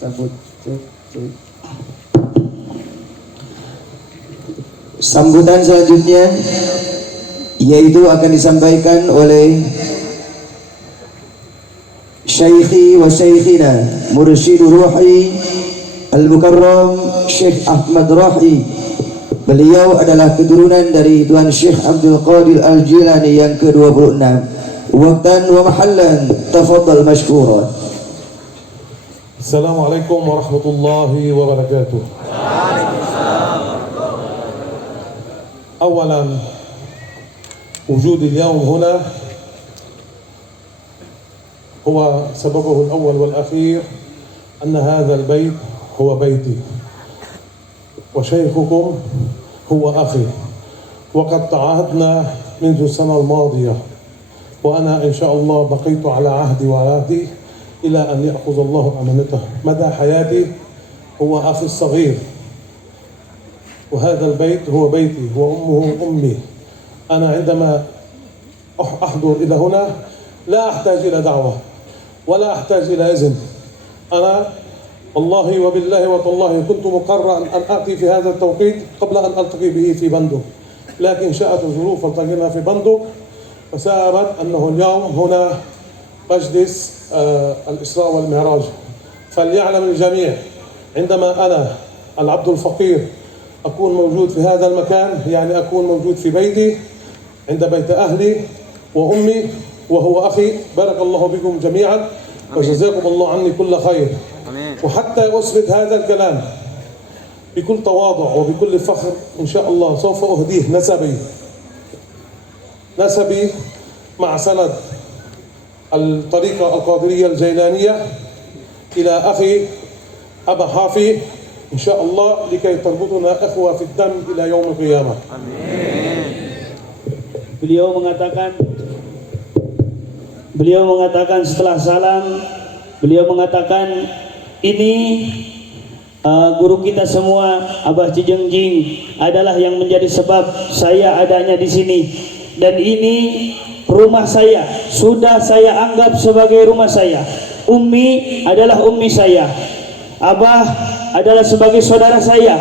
Sambut. Sambutan selanjutnya yaitu akan disampaikan oleh Syaikhi wa Syaikhina Mursyid Ruhi Al-Mukarram Syekh Ahmad Rahi. Beliau adalah keturunan dari Tuan Syekh Abdul Qadir Al-Jilani yang ke-26. Waqtan wa mahallan, tafadhal mashkuran. Assalamualaikum warahmatullahi wabarakatuh. أولا وجود اليوم هنا هو سببه الأول والأخير أن هذا البيت هو بيتي وشيخكم هو أخي، وقد تعاهدنا منذ السنة الماضية وأنا إن شاء الله بقيت على عهدي وعهدي إلى أن يأخذ الله أمانته. مدى حياتي هو أخي الصغير، وهذا البيت هو بيتي وأمه أمي. أنا عندما أحضر إلى هنا لا أحتاج إلى دعوة ولا أحتاج إلى إذن. أنا والله وبالله وتالله كنت مقرر أن آتي في هذا التوقيت قبل أن ألتقي به في بندق، لكن شاءت الظروف فالتقينا في بندق وسببت أنه اليوم هنا مجلس الإسراء والمعراج. فليعلم الجميع عندما أنا العبد الفقير أكون موجود في هذا المكان يعني أكون موجود في بيتي عند بيت أهلي وأمي وهو أخي. بارك الله بكم جميعا وجزاكم الله عني كل خير. وحتى أثبت هذا الكلام بكل تواضع وبكل فخر إن شاء الله سوف أهديه نسبي مع سند الطريقة القادرية الجيلانية إلى أخي أبا حافي إن شاء الله لكي تربطنا إخوة في الدم إلى يوم القيامة. Beliau mengatakan setelah salam, beliau mengatakan ini guru kita semua Abah Cijengjing adalah yang menjadi sebab saya adanya di sini, dan ini rumah saya, sudah saya anggap sebagai rumah saya. Ummi adalah ummi saya, Abah adalah sebagai saudara saya,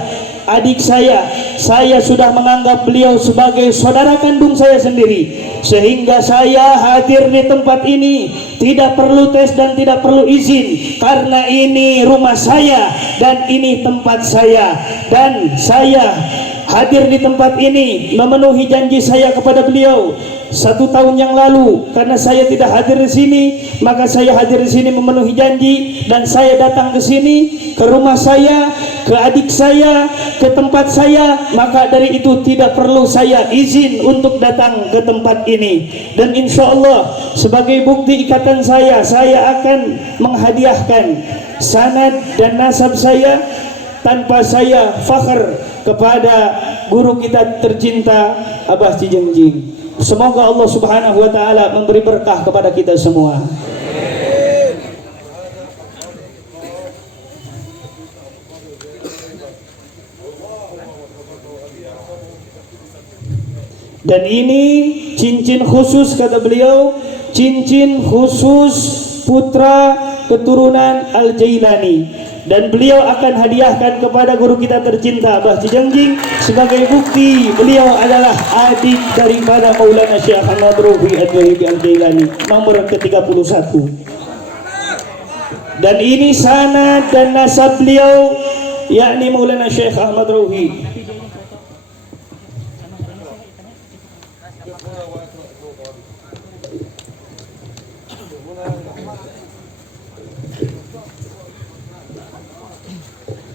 adik saya sudah menganggap beliau sebagai saudara kandung saya sendiri, sehingga saya hadir di tempat ini tidak perlu tes dan tidak perlu izin, karena ini rumah saya dan ini tempat saya, dan saya hadir di tempat ini memenuhi janji saya kepada beliau 1 tahun yang lalu. Karena saya tidak hadir di sini, maka saya hadir di sini memenuhi janji, dan saya datang ke sini, ke rumah saya, ke adik saya, ke tempat saya, maka dari itu tidak perlu saya izin untuk datang ke tempat ini. Dan insya Allah sebagai bukti ikatan saya akan menghadiahkan sanad dan nasab saya tanpa saya fakhr kepada guru kita tercinta Abah Cijengjing. Semoga Allah Subhanahu wa taala memberi berkah kepada kita semua. Dan ini cincin khusus, kata beliau, cincin khusus putra keturunan Al-Jailani, dan beliau akan hadiahkan kepada guru kita tercinta Abah Cijengjing sebagai bukti beliau adalah adik daripada Maulana Syekh Ahmad Ruhi Al-Jailani nomor ke-31. Dan ini sanad dan nasab beliau, yakni Maulana Syekh Ahmad Ruhi.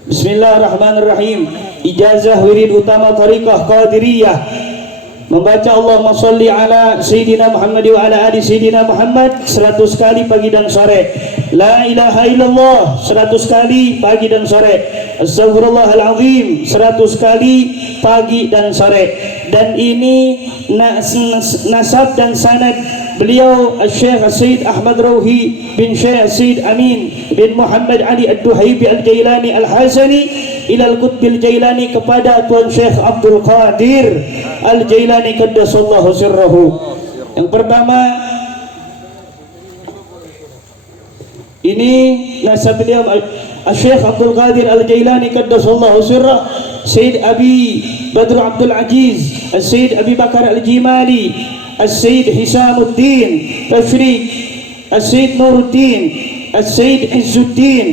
Bismillahirrahmanirrahim. Ijazah wirid utama Tariqah Qadiriyah, membaca Allahumma sholli ala Sayyidina Muhammad wa ala ali Sayyidina Muhammad 100 kali pagi dan sore. La ilaha illallah 100 kali pagi dan sore. Astagfirullahaladzim 100 kali pagi dan sore. Dan ini nasab dan sanad beliau Syekh Sayyid Ahmad Ruhi bin Syekh Sayyid Amin bin Muhammad Ali Ad-Duhaibi Al-Jailani Al-Hasani ilal Qutbil Jailani kepada Tuan Syekh Abdul Qadir Al-Jailani qaddasallahu sirrahu. Yang pertama, ini nasab beliau Syekh Abdul Qadir Al-Jailani qaddasallahu sirrah, Sayyid Abi Badr Abdul Aziz, Sayyid Abi Bakar Al-Jimali, Sayyid Hisamuddin Tashriq, Sayyid Nuruddin, Sayyid Izzuddin,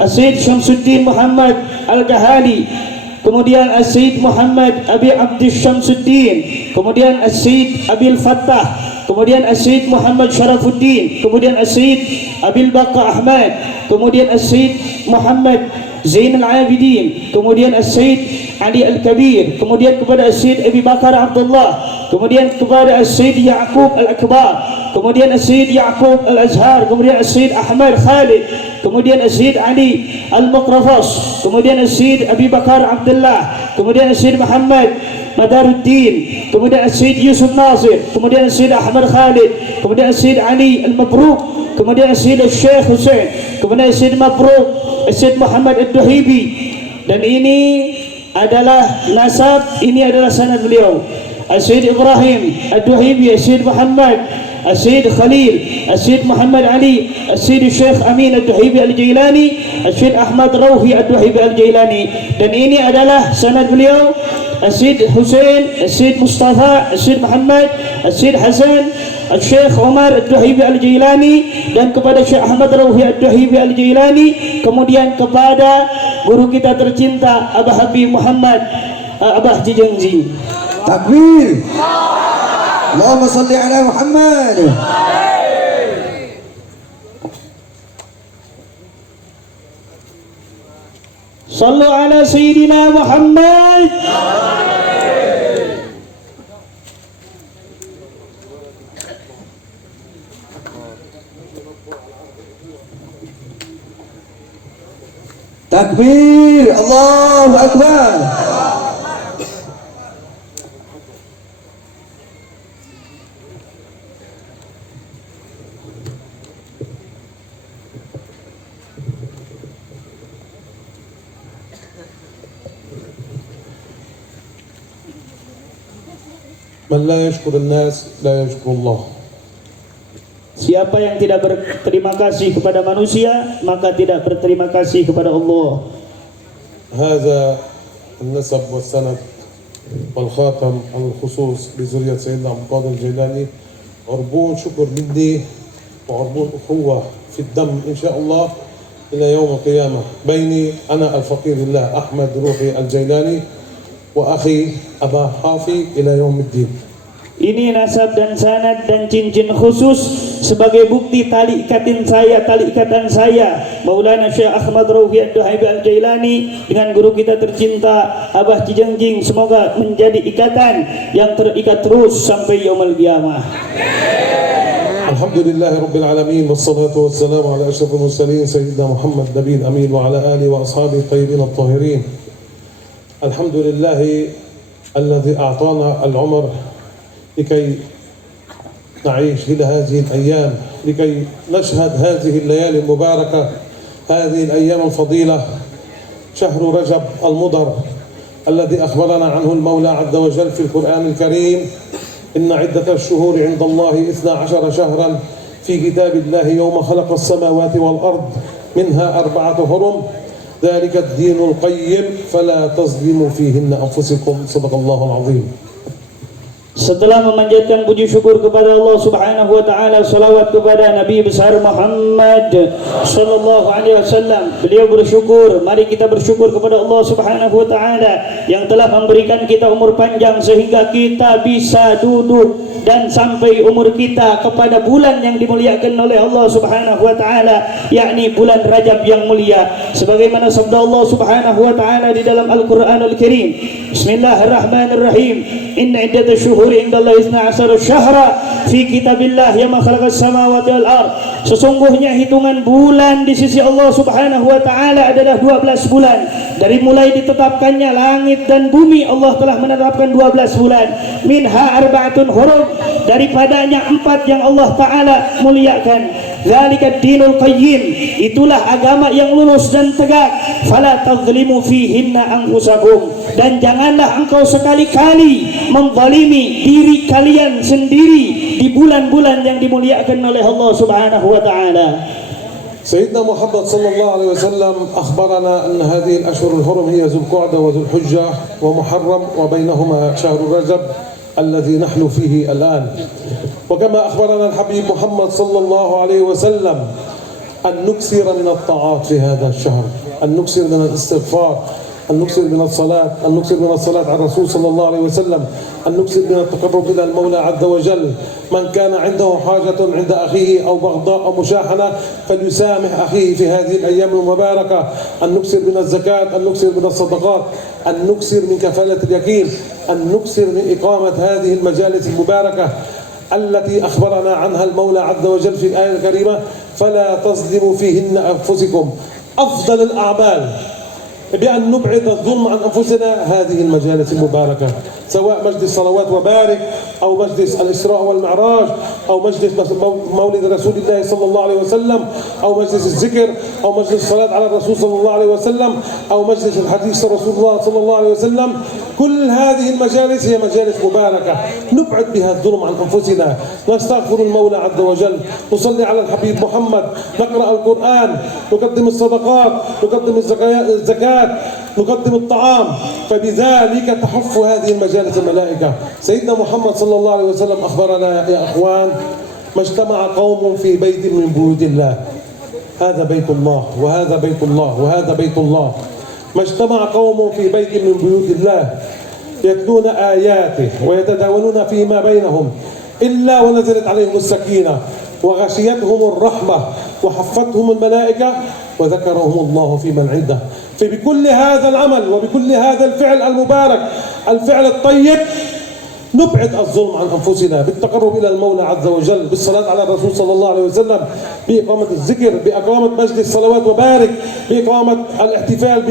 Sayyid Syamsuddin Muhammad Al-Gahali, kemudian Sayyid Muhammad Abi Abdus Syamsuddin, kemudian Sayyid Abil Fattah, kemudian Sayyid Muhammad Syarafuddin, kemudian Sayyid Abil Baqa Ahmad, kemudian Sayyid Muhammad Zainal Abidin, kemudian Sayyid Ali Al-Kabir, kemudian kepada Sayyid Abi Bakar Abdullah, kemudian kepada Sayyid Ya'qub Al-Akbar, kemudian Sayyid Ya'qub Al-Azhar, kemudian Sayyid Ahmad Khalid, kemudian Sayyid Ali Al-Muqrafas, kemudian Sayyid Abi Bakar Abdullah, kemudian Sayyid Muhammad Madaruddin, kemudian Sayyid Yusuf Nasir, kemudian Sayyid Ahmad Khalid, kemudian Sayyid Ali Al-Mabruk, kemudian Sayyid Syekh Hussein, kemudian Sayyid Mabruk, Sayyid Muhammad Ad-Duhaibi. Dan ini adalah nasab, ini adalah sanad beliau. Sayyid Ibrahim Ad-Duhaibi, Sayyid Muhammad, Sayyid Khalil, Sayyid Muhammad Ali, Sayyid Syekh Amin Ad-Duhaibi Al-Jailani, Sayyid Ahmad Rauhi Ad-Duhaibi Al-Jailani. Dan ini adalah sanad beliau. Sayyid Hussein, Sayyid Mustafa, Sayyid Muhammad, Sayyid Hasan, Syekh Umar Ad-Duhaibi Al-Jailani, dan kepada Syekh Ahmad Rauhi Ad-Duhaibi Al-Jailani, kemudian kepada guru kita tercinta Abah Habib Muhammad Abah Jijengji. Takbir. Allahumma salli ala Muhammad. Sallu ala Sayyidina Muhammad. Takbir. Allahu Akbar. من لا يشكر الناس لا يشكر الله. Siapa yang tidak berterima kasih kepada manusia, maka tidak berterima kasih kepada Allah. هذا النسب والسند والخاتم الخصوص لذرية سيدنا عبد القادر الجيلاني عربون شكر مني وعربون أخوة في الدم إن شاء الله إلى يوم القيامة بيني أنا الفقير الله أحمد روحي الجيلاني وأخي أبا حافي إلى يوم الدين. Ini nasab dan sanad dan cincin khusus sebagai bukti tali ikatan saya Maulana Syekh Ahmad Rauhi Ad-Duhaibi Al-Jailani dengan guru kita tercinta Abah Cijengjing. Semoga menjadi ikatan yang terikat terus sampai yaumul qiyamah. Alhamdulillah Rabbil Alamin, wassalatu wassalamu ala ashrafil mursalin Sayyidina Muhammad Nabiyyil Amin wa ala alihi wa ashabihi tayyibin at-tahirin. Alhamdulillah alladhi a'tana al-umr لكي نعيش إلى هذه الأيام، لكي نشهد هذه الليالي المباركة، هذه الأيام الفضيلة، شهر رجب المضر الذي أخبرنا عنه المولى عز وجل في القرآن الكريم إن عدة الشهور عند الله 12 شهرا في كتاب الله يوم خلق السماوات والأرض منها 4 حرم ذلك الدين القيم فلا تظلموا فيهن أنفسكم صدق الله العظيم. Setelah memanjatkan puji syukur kepada Allah Subhanahu wa taala, salawat kepada Nabi besar Muhammad sallallahu alaihi wasallam, beliau bersyukur. Mari kita bersyukur kepada Allah Subhanahu wa taala yang telah memberikan kita umur panjang sehingga kita bisa duduk dan sampai umur kita kepada bulan yang dimuliakan oleh Allah Subhanahu wa taala, yakni bulan Rajab yang mulia. Sebagaimana sabda Allah Subhanahu wa taala di dalam Al-Qur'anul Karim, Bismillahirrahmanirrahim. Inna iddatash syuhuri indallahi 12 syahra fi kitabillah yawma khalaqas samawati wal ard. Sesungguhnya hitungan bulan di sisi Allah Subhanahu wa taala adalah 12 bulan. Dari mulai ditetapkannya langit dan bumi, Allah telah menetapkan 12 bulan. Minha arba'atun hurum, daripadanya 4 yang Allah taala muliakan. Dzalika dinul qayyim, itulah agama yang lurus dan tegak. Fala tadzlimu fihinna anfusakum, dan janganlah engkau sekali-kali menzalimi diri kalian sendiri di bulan-bulan yang dimuliakan oleh Allah Subhanahu wa taala. سيدنا محمد صلى الله عليه وسلم أخبرنا أن هذه الأشهر الحرم هي ذو القعدة وذو الحجة ومحرم وبينهما شهر رجب الذي نحن فيه الآن. وكما أخبرنا الحبيب محمد صلى الله عليه وسلم أن نكثر من الطاعات في هذا الشهر، أن نكثر من الاستغفار، أن نكثر من الصلاة، أن نكثر من الصلاة على الرسول صلى الله عليه وسلم، أن نكثر من التقرب إلى المولى عز وجل. من كان عنده حاجة عند أخيه أو بغضاء أو مشاحنة فليسامح أخيه في هذه الأيام المباركة. أن نكثر من الزكاة، أن نكثر من الصدقات، أن نكثر من كفالة اليقين، أن نكثر من إقامة هذه المجالس المباركة التي أخبرنا عنها المولى عز وجل في الآية الكريمة: فلا تظلموا فيهن أنفسكم. أفضل الأعمال بأن نبعد الظلم عن أنفسنا هذه المجالس المباركة، سواء مجلس صلوات وبارك، أو مجلس الإسراء والمعراج، أو مجلس مولد رسول الله صلى الله عليه وسلم، أو مجلس الذكر، أو مجلس الصلاة على الرسول صلى الله عليه وسلم، أو مجلس الحديث رسول الله صلى الله عليه وسلم. كل هذه المجالس هي مجالس مباركة نبعد بها الظلم عن أنفسنا، نستغفر المولى عز وجل، نصلي على الحبيب محمد، نقرأ القرآن، نقدم الصدقات، نقدم الزكاة، نقدم الطعام، فبذلك تحف هذه المجالس الملائكة. سيدنا محمد صلى الله عليه وسلم أخبرنا يا أخوان: ما اجتمع قوم في بيت من بيوت الله، هذا بيت الله وهذا بيت الله وهذا بيت الله، ما اجتمع قوم في بيت من بيوت الله يتلون آياته ويتداولون فيما بينهم إلا ونزلت عليهم السكينة وغشيتهم الرحمة وحفتهم الملائكة وذكرهم الله في من عنده. فبكل هذا العمل وبكل هذا الفعل المبارك، الفعل الطيب، نبعد الظلم عن أنفسنا بالتقرب إلى المولى عز وجل، بالصلاة على الرسول صلى الله عليه وسلم، بإقامة الذكر، بإقامة مجلس صلوات وبارك، بإقامة الاحتفال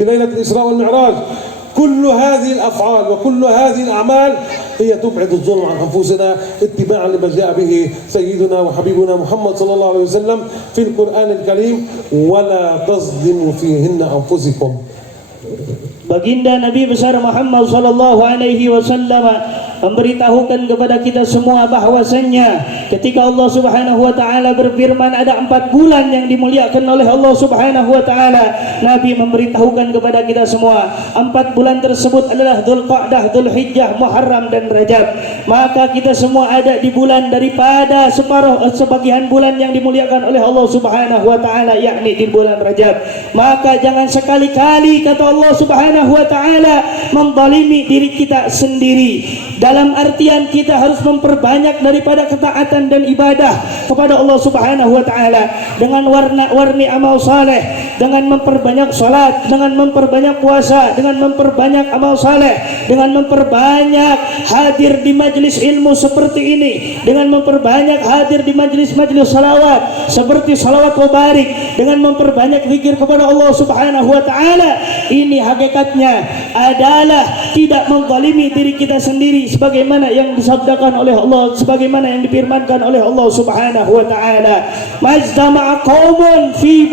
بليلة الإسراء والمعراج. كل هذه الأفعال وكل هذه الأعمال هي تبعد الظلم عن أنفسنا اتباعا لما جاء به سيدنا وحبيبنا محمد صلى الله عليه وسلم في القرآن الكريم: ولا تظلموا فيهن أنفسكم. Baginda Nabi besar Muhammad sallallahu alaihi wasallam memberitahukan kepada kita semua bahwasannya ketika Allah Subhanahu wa taala berfirman ada 4 bulan yang dimuliakan oleh Allah Subhanahu wa taala, Nabi memberitahukan kepada kita semua 4 bulan tersebut adalah Dzulqa'dah, Dzulhijjah, Muharram dan Rajab. Maka kita semua ada di bulan daripada sebagian bulan yang dimuliakan oleh Allah Subhanahu wa taala, yakni di bulan Rajab. Maka jangan sekali-kali kata Allah Subhanahu wa taala menzalimi diri kita sendiri. Dalam artian kita harus memperbanyak daripada ketaatan dan ibadah kepada Allah Subhanahu wa taala dengan warna-warni amal saleh, dengan memperbanyak salat, dengan memperbanyak puasa, dengan memperbanyak amal saleh, dengan memperbanyak hadir di majlis ilmu seperti ini, dengan memperbanyak hadir di majlis-majlis salawat seperti salawat wa barik, dengan memperbanyak zikir kepada Allah Subhanahu wa taala. Ini hakikatnya adalah tidak menzalimi diri kita sendiri sebagaimana yang disabdakan oleh Allah, sebagaimana yang difirmankan oleh Allah Subhanahu wa taala: majtama'a qaumun fi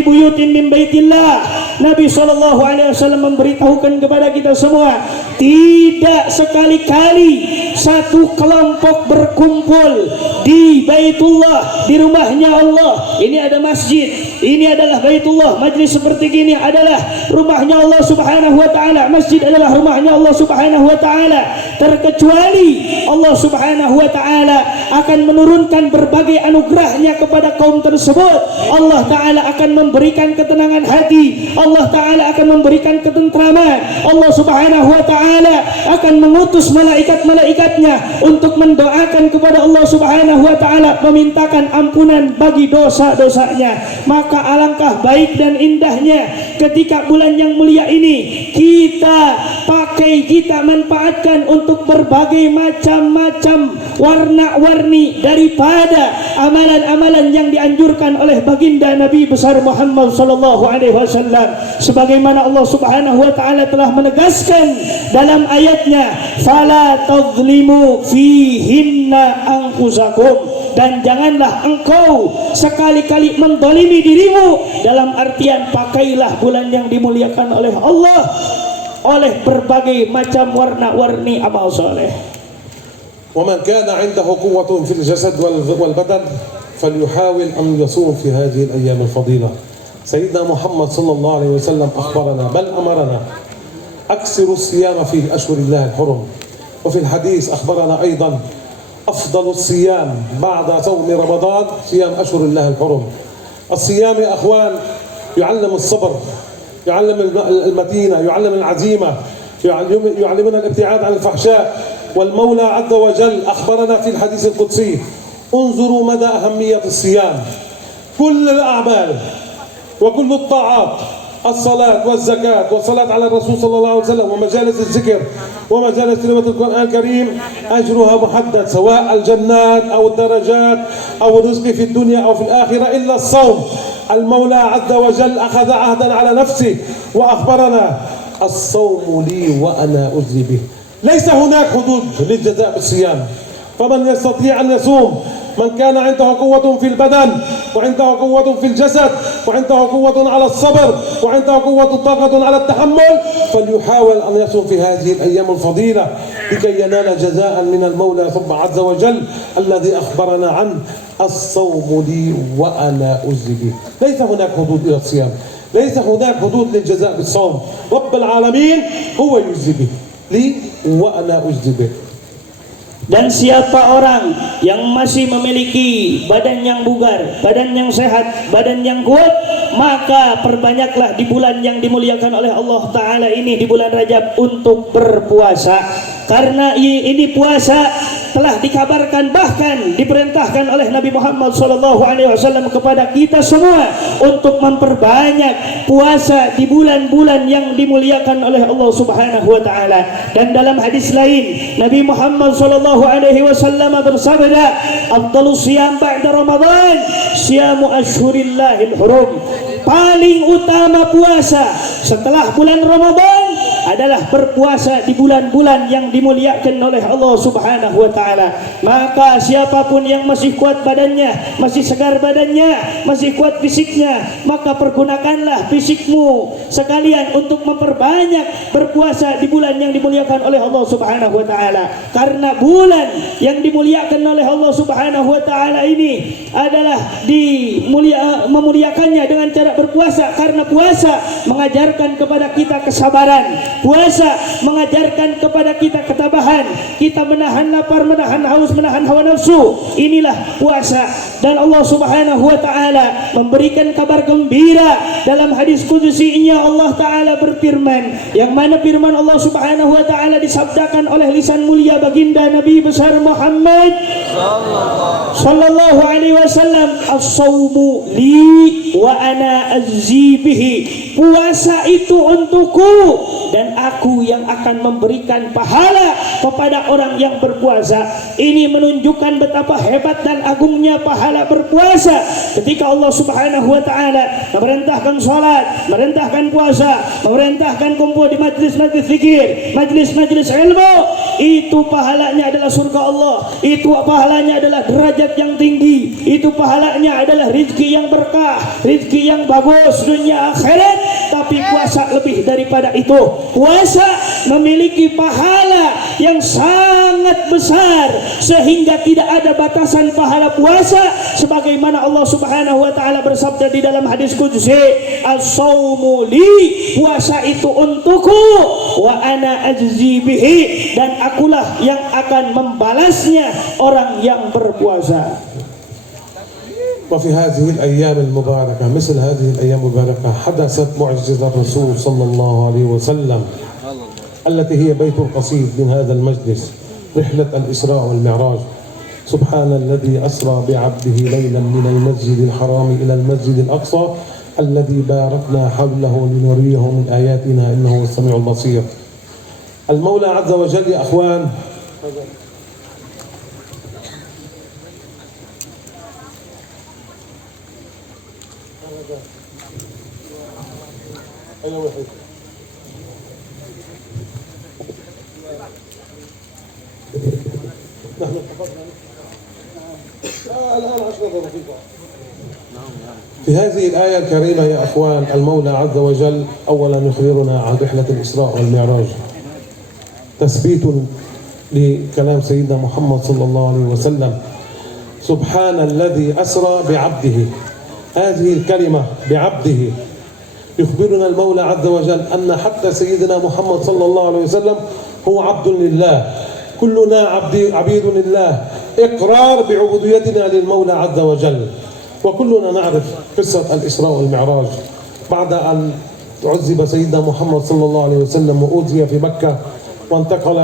buyutin min baitillah. Nabi sallallahu alaihi wasallam memberitahukan kepada kita semua, tidak sekali-kali satu kelompok berkumpul di Baitullah, di rumahnya Allah. Ini ada masjid, ini adalah Baitullah. Majlis seperti ini adalah rumahnya Allah Subhanahu wa taala, masjid adalah rumahnya Allah Subhanahu wa taala. Terkecuali Allah Subhanahu wa taala akan menurunkan berbagai anugerahnya kepada kaum tersebut. Allah taala akan memberikan ketenangan hati, Allah taala akan memberikan ketentraman, Allah Subhanahu wa taala akan mengutus malaikat-malaikatnya untuk mendoakan kepada Allah Subhanahu wa taala, memintakan ampunan bagi dosa-dosanya. Maka alangkah baik dan indahnya ketika bulan yang mulia ini kita pakai, kita manfaatkan untuk berbagai macam-macam warna-warni daripada amalan-amalan yang dianjurkan oleh baginda Nabi besar Muhammad sallallahu alaihi wasallam, sebagaimana Allah Subhanahu wa taala telah menegaskan dalam ayatnya: fala tadzlimu fihinna anfusakum, dan janganlah engkau sekali-kali menzalimi dirimu, dalam artian pakailah bulan yang dimuliakan oleh Allah oleh berbagai macam warna-warni amal soleh. ومن كان عنده قوة في الجسد والبدن فليحاول أن يصوم في هذه الأيام الفضيلة. سيدنا محمد صلى الله عليه وسلم أخبرنا بل أمرنا أكثروا الصيام في أشهر الله الحرم. وفي الحديث أخبرنا أيضا أفضل الصيام بعد صوم رمضان صيام أشهر الله الحرم. الصيام يا أخوان يعلم الصبر، يعلم المتينة، يعلم العزيمة، يعلمنا الابتعاد عن الفحشاء. والمولى عز وجل أخبرنا في الحديث القدسي: انظروا مدى أهمية الصيام. كل الأعمال وكل الطاعات، الصلاة والزكاة والصلاة على الرسول صلى الله عليه وسلم ومجالس الذكر ومجالس تلاوة القرآن الكريم أجرها محدد، سواء الجنات أو الدرجات أو الرزق في الدنيا أو في الآخرة، إلا الصوم. المولى عز وجل أخذ عهدا على نفسه وأخبرنا: الصوم لي وأنا أجزي به. ليس هناك حدود للجزاء بالصيام، فمن يستطيع أن يصوم، من كان عنده قوة في البدن وعنده قوة في الجسد وعنده قوة على الصبر وعنده قوة طاقة على التحمل، فليحاول أن يصوم في هذه الأيام الفضيلة لكي ينال جزاء من المولى سبحانه عز وجل الذي أخبرنا عنه: الصوم لي وأنا أجزي به. ليس هناك حدود إلى الصيام، ليس هناك حدود للجزاء بالصوم. رب العالمين هو يجزي به، لي وأنا أجزي به. Dan siapa orang yang masih memiliki badan yang bugar, badan yang sehat, badan yang kuat, maka perbanyaklah di bulan yang dimuliakan oleh Allah Ta'ala ini, di bulan Rajab, untuk berpuasa. Karena ini puasa telah dikabarkan, bahkan diperintahkan oleh Nabi Muhammad SAW kepada kita semua untuk memperbanyak puasa di bulan-bulan yang dimuliakan oleh Allah Subhanahu wa Ta'ala. Dan dalam hadis lain Nabi Muhammad SAW bersabda: "Afdhalus siyam ba'da Ramadan siyamu ashhurillahil hurum." Paling utama puasa setelah bulan Ramadan adalah berpuasa di bulan-bulan yang dimuliakan oleh Allah Subhanahu wa Ta'ala. Maka siapapun yang masih kuat badannya, masih segar badannya, masih kuat fisiknya, maka pergunakanlah fisikmu sekalian untuk memperbanyak berpuasa di bulan yang dimuliakan oleh Allah Subhanahu wa Ta'ala. Karena bulan yang dimuliakan oleh Allah Subhanahu wa Ta'ala ini adalah memuliakannya dengan cara berpuasa, karena puasa mengajarkan kepada kita kesabaran. Puasa mengajarkan kepada kita ketabahan, kita menahan lapar, menahan haus, menahan hawa nafsu. Inilah puasa. Dan Allah Subhanahu wa Ta'ala memberikan kabar gembira dalam hadis qudsinya. Allah Ta'ala berfirman, yang mana firman Allah Subhanahu wa Ta'ala disabdakan oleh lisan mulia baginda Nabi besar Muhammad sallallahu alaihi wasallam: "As-shaumu li wa ana ajzi bihi." Puasa itu untukku dan aku yang akan memberikan pahala kepada orang yang berpuasa. Ini menunjukkan betapa hebat dan agungnya pahala berpuasa. Ketika Allah Subhanahu wa Ta'ala memerintahkan salat, memerintahkan puasa, memerintahkan kumpul di majlis-majlis zikir, majlis-majlis ilmu, itu pahalanya adalah surga Allah, itu pahalanya adalah derajat yang tinggi, itu pahalanya adalah rizki yang berkah, rizki yang bagus dunia akhirat. Tapi puasa lebih daripada itu. Puasa memiliki pahala yang sangat besar sehingga tidak ada batasan pahala puasa, sebagaimana Allah Subhanahu wa Ta'ala bersabda di dalam hadis qudsi: "As-shaumu li," puasa itu untukku, "wa ana ajzi bihi," dan akulah yang akan membalasnya orang yang berpuasa. وفي هذه الأيام المباركة، مثل هذه الأيام المباركة، حدثت معجزة الرسول صلى الله عليه وسلم التي هي بيت القصيد من هذا المجلس، رحلة الإسراء والمعراج. سبحان الذي أسرى بعبده ليلا من المسجد الحرام إلى المسجد الأقصى الذي باركنا حوله لنريه من آياتنا إنه هو السميع البصير. المولى عز وجل يا أخوان نحن اتفقنا الآن 10 دقيقة. في هذه الآية الكريمة يا أخوان، المولى عز وجل أولا يخبرنا عن رحلة الإسراء والمعراج، تثبيت لكلام سيدنا محمد صلى الله عليه وسلم. سبحان الذي أسرى بعبده. هذه الكلمة بعبده يخبرنا المولى عز وجل أن حتى سيدنا محمد صلى الله عليه وسلم هو عبد لله. كلنا عبيد لله، إقرار بعبوديتنا للمولى عز وجل. وكلنا نعرف قصة الإسراء والمعراج. بعد أن عذب سيدنا محمد صلى الله عليه وسلم وأوذي في مكة وانتقل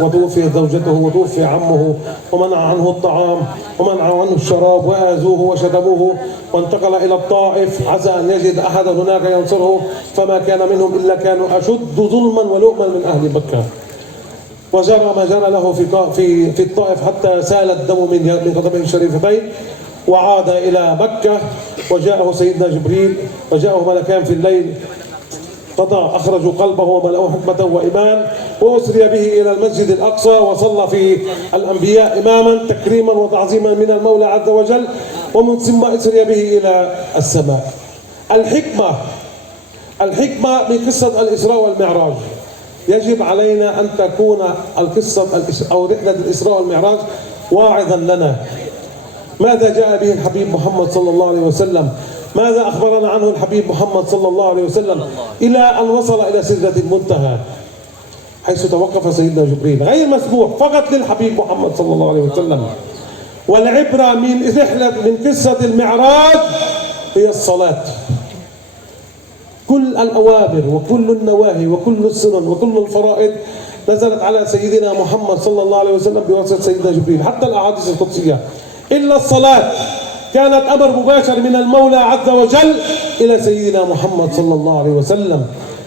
وتوفي زوجته وتوفي عمه ومنع عنه الطعام ومنع عنه الشراب وآذوه وشتموه، وانتقل إلى الطائف عسى أن يجد أحدا هناك ينصره، فما كان منهم إلا كانوا أشد ظلما ولؤما من أهل مكة. وجرى ما جرى له في الطائف حتى سال الدم من قدميه الشريفتين، وعاد إلى مكة وجاءه سيدنا جبريل وجاءه ملكان في الليل أخرجوا قلبه وملأوه حكمة وإيمان، وأسري به إلى المسجد الأقصى وصلى في الأنبياء إماما تكريما وتعظيما من المولى عز وجل، ومن ثم أسري به إلى السماء. الحكمة من قصة الإسراء والمعراج، يجب علينا أن تكون القصة أو رحلة الإسراء والمعراج واعظا لنا. ماذا جاء به الحبيب محمد صلى الله عليه وسلم؟ ماذا أخبرنا عنه الحبيب محمد صلى الله عليه وسلم إلى أن وصل إلى سدرة المنتهى حيث توقف سيدنا جبريل غير مسموح فقط للحبيب محمد صلى الله عليه وسلم. والعبرة من قصة المعراج هي الصلاة. كل الأوامر وكل النواهي وكل السنن وكل الفرائض نزلت على سيدنا محمد صلى الله عليه وسلم بواسطة سيدنا جبريل، حتى الأحاديث القدسية إلا الصلاة كانت أمر مباشر من المولى عز وجل إلى سيدنا محمد صلى الله عليه وسلم.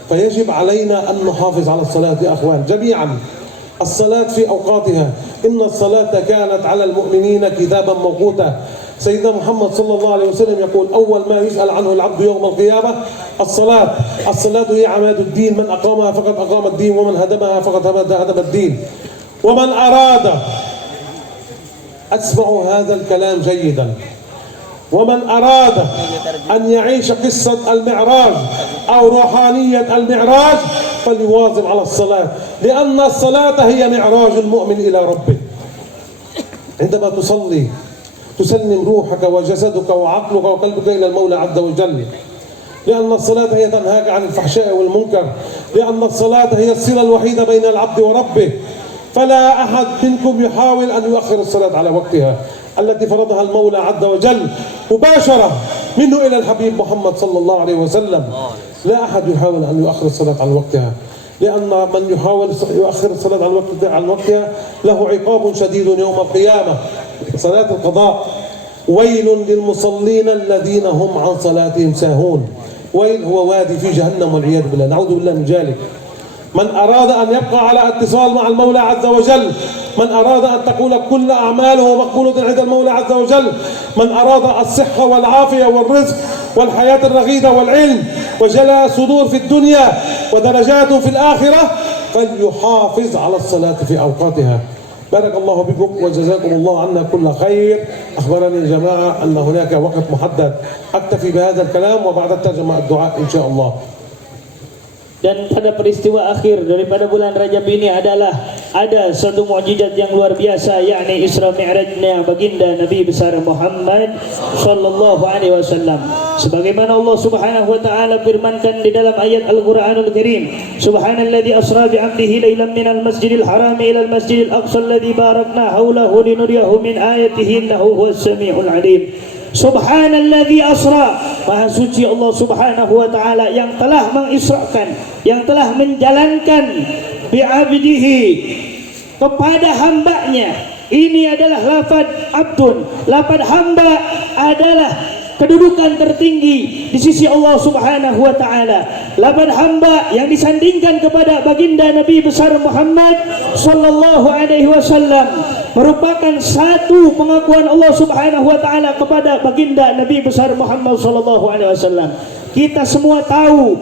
فيجب علينا أن نحافظ على الصلاة يا أخوان جميعا. الصلاة في أوقاتها، إن الصلاة كانت على المؤمنين كتابا موقوتا. سيدنا محمد صلى الله عليه وسلم يقول أول ما يسأل عنه العبد يوم القيامة الصلاة. الصلاة هي عماد الدين، من أقامها فقد أقام الدين، ومن هدمها فقد هدم الدين. ومن أراد، اسمعوا هذا الكلام جيدا، ومن أراد أن يعيش قصة المعراج أو روحانية المعراج فليواظب على الصلاة، لأن الصلاة هي معراج المؤمن إلى ربه. عندما تصلي تسلم روحك وجسدك وعقلك وقلبك إلى المولى عز وجل، لأن الصلاة هي تنهاك عن الفحشاء والمنكر، لأن الصلاة هي الصلة الوحيدة بين العبد وربه. فلا أحد منكم يحاول أن يؤخر الصلاة على وقتها التي فرضها المولى عز وجل مباشرة منه إلى الحبيب محمد صلى الله عليه وسلم. لا أحد يحاول أن يؤخر الصلاة عن وقتها، لأن من يحاول يؤخر الصلاة عن وقتها له عقاب شديد يوم القيامة، صلاة القضاء. ويل للمصلين الذين هم عن صلاتهم ساهون. ويل هو وادي في جهنم والعياذ بالله، نعوذ بالله من ذلك. من أراد أن يبقى على اتصال مع المولى عز وجل، من أراد أن تكون كل أعماله مقبولة عند المولى عز وجل، من أراد الصحة والعافية والرزق والحياة الرغيدة والعلم وجلاء صدور في الدنيا ودرجات في الآخرة فليحافظ على الصلاة في أوقاتها. بارك الله بكم وجزاكم الله عنا كل خير. أخبرني الجماعة أن هناك وقت محدد، أكتفي بهذا الكلام وبعد الترجمة الدعاء إن شاء الله. Dan pada peristiwa akhir daripada bulan Rajab ini adalah ada satu mukjizat yang luar biasa, yakni Isra Mi'rajnya baginda Nabi besar Muhammad sallallahu alaihi wasallam. Sebagaimana Allah Subhanahu wa taala firmankan di dalam ayat Al-Qur'anul Karim, Subhanalladzi asra bi 'abdihi lailan minal masjidil haram ila al-masjidil aqsa alladzi barakna haulahu linuriyahu min ayatihi innahu huwas samiul 'alim. Subhanalladzi asra, maha suci Allah Subhanahu wa taala yang telah mengisrakan, yang telah menjalankan bi'abdihi kepada hambanya. Ini adalah lafaz abdun. Lafaz hamba adalah kedudukan tertinggi di sisi Allah Subhanahu wa taala. Lafaz hamba yang disandingkan kepada baginda Nabi besar Muhammad sallallahu alaihi wasallam merupakan satu pengakuan Allah Subhanahu wa taala kepada baginda Nabi besar Muhammad sallallahu alaihi wasallam. Kita semua tahu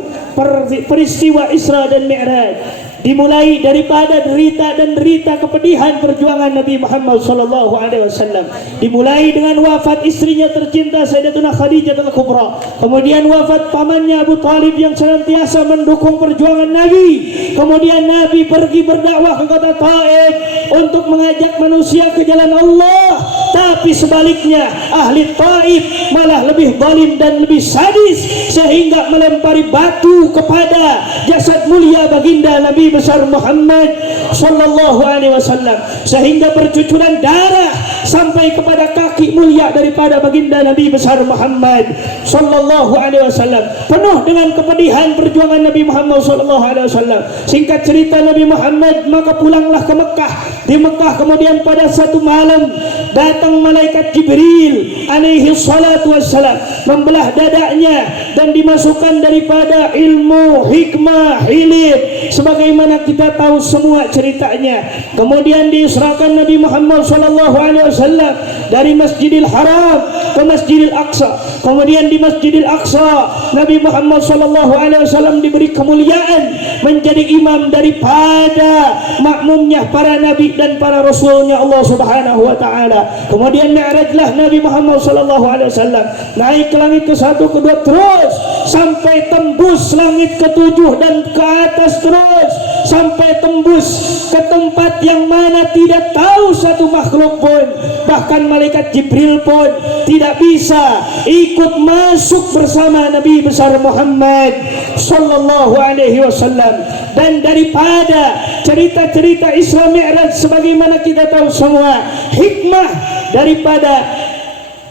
peristiwa Isra dan Mi'raj. dimulai daripada derita dan derita kepedihan perjuangan Nabi Muhammad sallallahu alaihi wasallam. Dimulai dengan wafat istrinya tercinta Sayyidatuna Khadijah al-Kubra, kemudian wafat pamannya Abu Talib yang senantiasa mendukung perjuangan Nabi. Kemudian Nabi pergi berdakwah ke kota Taif untuk mengajak manusia ke jalan Allah, tapi sebaliknya ahli Taif malah lebih zalim dan lebih sadis sehingga melempari batu kepada jasad mulia baginda Nabi besar Muhammad sallallahu alaihi wasallam, sehingga bercucuran darah sampai kepada kaki mulia daripada baginda Nabi besar Muhammad sallallahu alaihi wasallam, penuh dengan kepedihan perjuangan Nabi Muhammad sallallahu alaihi wasallam. Singkat cerita, Nabi Muhammad maka pulanglah ke Mekah. Di Mekah kemudian pada satu malam datang malaikat Jibril alaihi salatu wassalam, membelah dadanya dan dimasukkan daripada ilmu, hikmah, hilim sebagaimana kita tahu semua ceritanya. Kemudian diisrakan Nabi Muhammad sallallahu alaihi wasallam dari Masjidil Haram ke Masjidil Aqsa. Kemudian di Masjidil Aqsa Nabi Muhammad sallallahu alaihi wasallam diberi kemuliaan menjadi imam daripada makmumnya para nabi dan para rasulnya Allah Subhanahu wa taala. Kemudian mi'rajlah Nabi Muhammad sallallahu alaihi wasallam, naik ke langit ke-1, ke-2 terus sampai tembus langit ke-7 dan ke atas terus sampai tembus ke tempat yang mana tidak tahu satu makhluk pun, bahkan malaikat Jibril pun tidak bisa ikut masuk bersama Nabi besar Muhammad sallallahu alaihi wasallam. Dan daripada cerita-cerita Isra Mi'raj sebagaimana kita tahu semua, hikmah daripada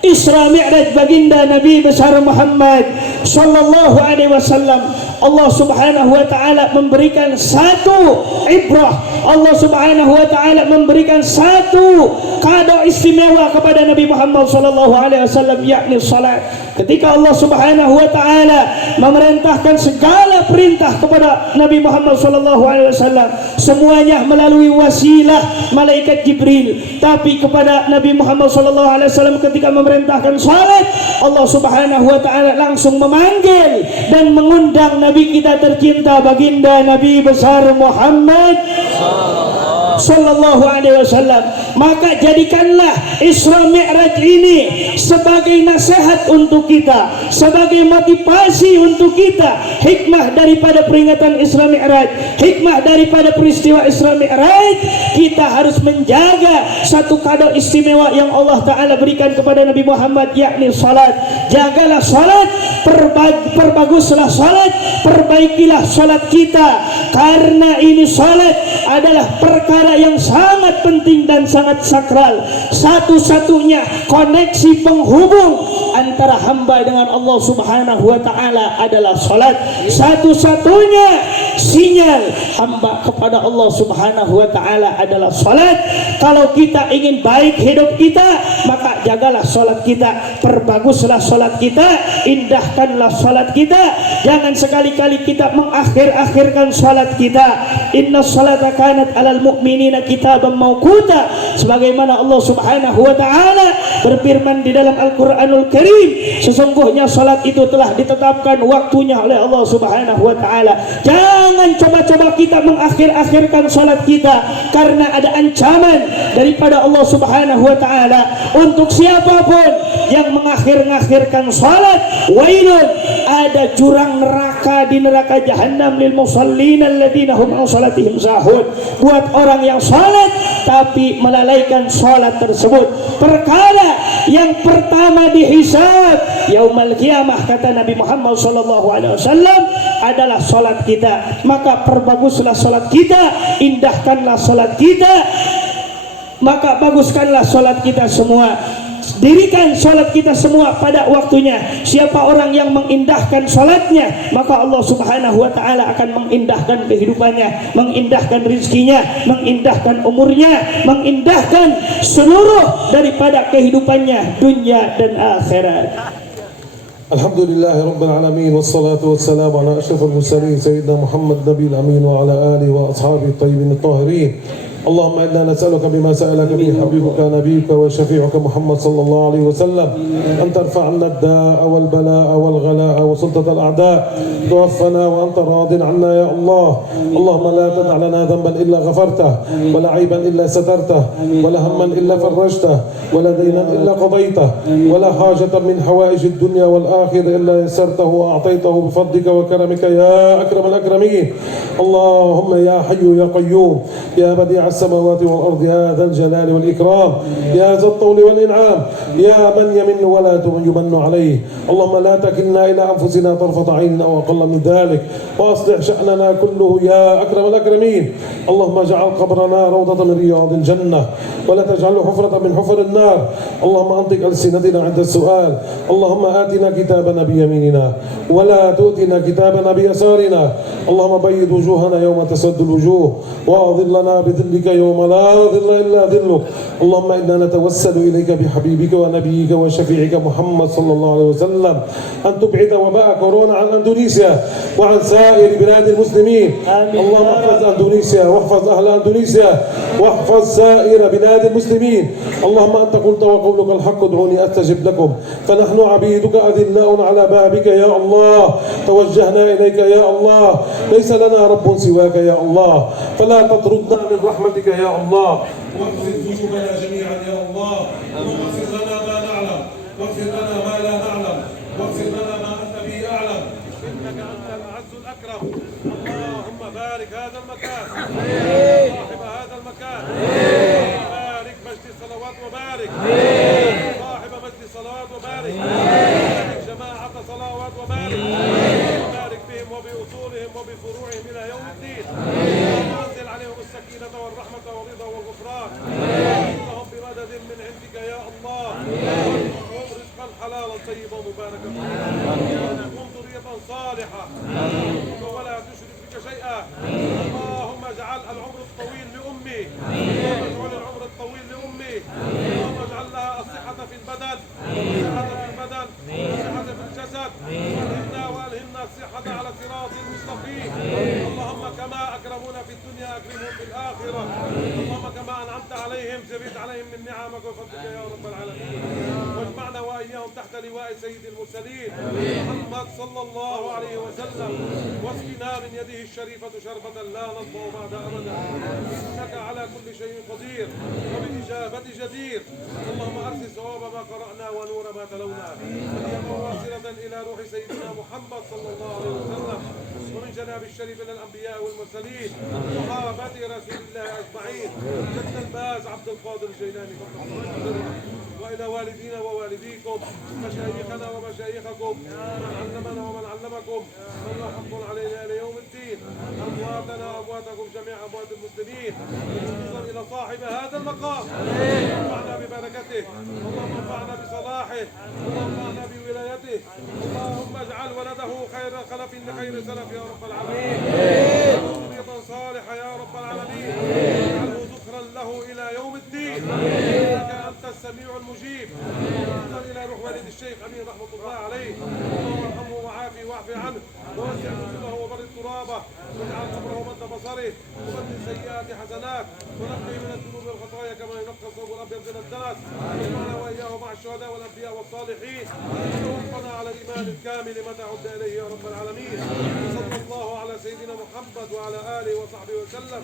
Isra Mi'raj baginda Nabi besar Muhammad sallallahu alaihi wasallam, Allah Subhanahu wa taala memberikan satu ibrah, Allah Subhanahu wa taala memberikan satu kado istimewa kepada Nabi Muhammad sallallahu alaihi wasallam, yakni salat. Ketika Allah Subhanahu wa taala memerintahkan segala perintah kepada Nabi Muhammad sallallahu alaihi wasallam, semuanya melalui wasilah malaikat Jibril, tapi kepada Nabi Muhammad sallallahu alaihi wasallam ketika memerintahkan salat, Allah Subhanahu wa taala langsung memanggil dan mengundang Nabi kita tercinta baginda Nabi besar Muhammad sallallahu alaihi wasallam. Maka jadikanlah Isra Mi'raj ini sebagai nasihat untuk kita, sebagai motivasi untuk kita. Hikmah daripada peringatan Isra Mi'raj, hikmah daripada peristiwa Isra Mi'raj, kita harus menjaga satu kado istimewa yang Allah taala berikan kepada Nabi Muhammad, yakni salat. Jagalah salat, perbaguslah salat, perbaikilah salat kita, karena ini salat adalah perkara yang sangat penting dan sangat sakral. Satu-satunya koneksi penghubung antara hamba dengan Allah Subhanahu wa taala adalah salat. Satu-satunya sinyal hamba kepada Allah Subhanahu wa taala adalah salat. Kalau kita ingin baik hidup kita, maka jagalah salat kita, perbaguslah salat kita, indahkanlah salat kita. Jangan sekali-kali kita mengakhir-akhirkan salat kita. Inna salata kanat alal mu'minina kitaban mawquta, sebagaimana Allah Subhanahu wa taala berfirman di dalam Al-Qur'anul Karim, sesungguhnya salat itu telah ditetapkan waktunya oleh Allah Subhanahu wa taala. Jangan coba-coba kita mengakhir-akhirkan salat kita, karena ada ancaman daripada Allah Subhanahu wa taala untuk siapapun yang mengakhir-akhirkan salat. Wailun, ada jurang neraka di neraka jahanam lil musallin alladzina hum an salatihim sahun, buat orang yang salat tapi melalaikan salat tersebut. Perkara yang pertama dihisab yaumul qiyamah, kata Nabi Muhammad sallallahu alaihi wasallam, adalah salat kita. Maka perbaguslah salat kita, indahkanlah salat kita, maka baguskanlah salat kita semua. Dirikan salat kita semua pada waktunya. Siapa orang yang mengindahkan salatnya, maka Allah Subhanahu wa taala akan mengindahkan kehidupannya, mengindahkan rezekinya, mengindahkan umurnya, mengindahkan seluruh daripada kehidupannya dunia dan akhirat. Alhamdulillahi Rabbil Alamin, wassalatu wassalamu ala ashrafil mursalin Sayyidina Muhammad Nabil Amin wa ala alihi wa ashabihi tayyibin tahirin. اللهم إنا نسألك بما سألك به حبيبك نبيك وشفيعك محمد صلى الله عليه وسلم أن ترفع عنا الداء والبلاء والغلاء وسلطة الأعداء. توفنا وأنت راض عنا يا الله. اللهم لا تدع لنا ذنبا إلا غفرته، ولا عيبا إلا سترته، ولا هما إلا فرجته، ولا دينا إلا قضيته، ولا حاجة من حوائج الدنيا والآخرة إلا يسرته وأعطيته بفضلك وكرمك يا أكرم الأكرمين. اللهم يا حي يا قيوم يا بديع السماوات والأرض يا ذا الجلال والإكرام يا ذا الطول والإنعام يا من يمن ولا يمن عليه. اللهم لا تكلنا إلى أنفسنا طرفة عين أو أقل من ذلك، وأصلح شأننا كله يا أكرم الأكرمين. اللهم اجعل قبرنا روضة من رياض الجنة، ولا تجعله حفرة من حفر النار. اللهم أنطق ألسنتنا عند السؤال. اللهم آتنا كتابنا بيميننا ولا تؤتنا كتابنا بيسارنا. اللهم بيض وجوهنا يوم تسد الوجوه، وأظلنا بذلك يوم لا ظل إلا ذلك. اللهم إنا نتوسل إليك بحبيبك ونبيك وشفيعك محمد صلى الله عليه وسلم أن تبعد وباء كورونا عن أندونيسيا وعن سائر بلاد المسلمين. اللهم احفظ أندونيسيا واحفظ أهل أندونيسيا واحفظ سائر بلاد المسلمين. اللهم أنت قلت وقولك الحق ادعوني أستجب لكم، فنحن عبيدك أذلاء على بابك يا الله. توجهنا إليك يا الله، ليس لنا رب سواك يا الله، فلا تطردنا من رحمتك يا الله. واغفر ذنوبنا جميعا يا الله. اللهم اغفر لنا ما نعلم، واغفر لنا ما لا نعلم، واغفر لنا ما أنت به أعلم، إنك أنت الأعز الأكرم. اللهم بارك هذا المكان، صاحب هذا المكان، بارك مجد الصلوات وبارك، صاحب مجد الصلوات وبارك، بارك جماعة صلوات وبارك، وبارك بهم وبأصولهم وبفروعهم إلى يوم الدين. وأنزل عليهم السكينة والرحمة والرضا والغفران، اللهم بمدد من عندك يا الله. وارزقهم رزقا حلالا طيبا مباركا فيه، وارزقهم ذرية صالحة ولا تشرك بك شيئا. اللهم اجعل العمر الطويل لأمي، اللهم اجعل العمر الطويل لأمي، اللهم اجعل لها الصحة في البدن، الصحة في البدن، الصحة في الجسد، والهمنا الصحة على الصراط المستقيم. اللهم كما أكرمونا في الدنيا أكرمهم في الآخرة. اللهم كما أنعمت عليهم زد عليهم من نعمك وفضلك يا رب العالمين. واجمعنا وإياهم تحت لواء سيد المرسلين محمد صلى الله عليه وسلم، واسقنا من يده الشريفة شربة لا نظمأ بعد أبدا، إنك على كل شيء قدير وبالإجابة جدير. اللهم أرسل ثواب ما قرأنا ونور ما تلونا، هديا واصلة إلى روح سيدنا محمد صلى الله عليه وسلم، ومن جناب الشريف إلى الأنبياء والمرسلين صحابة رسول الله أجمعين، جد الباز عبد القادر الجيلاني، وإلى والدينا ووالديكم، مشايخنا ومشايخكم، من علمنا ومن علمكم، من له حق علينا إلى يوم الدين، أمواتنا وأمواتكم جميع أموات المسلمين، خصوصا إلى صاحب هذا المقام، انفعنا ببركته، اللهم انفعنا بصلاحه، اللهم انفعنا بولايته، اللهم اجعل ولده خير خلف لخير سلف يا رب العالمين، ذرية صالحة يا رب العالمين، اجعله ذخرا له إلى يوم الدين، إنك أنت السميع المجيب. انظر إلى روح والد الشيخ أمين رحمة الله عليه، اللهم ارحمه وعافيه واعف عنه، ووسع نزله وبرد ترابه، واجعل قبره مد بصره، وبدل سيئات حسنات، ونقي من الذنوب والخطايا كما ينقى الثوب الأبيض من الدنس، واجمعنا وإياه مع الشهداء والأنبياء والصالحين، وتوفنا على الإيمان الكامل متى عد إليه يا رب العالمين. وصلى الله على سيدنا محمد وعلى آله وصحبه وسلم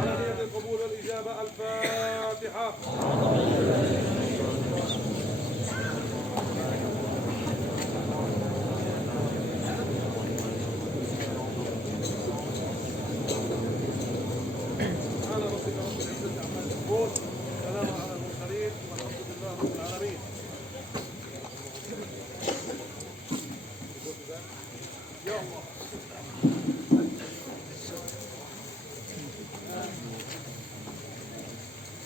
على نية القبول والإجابة. الفاتحة.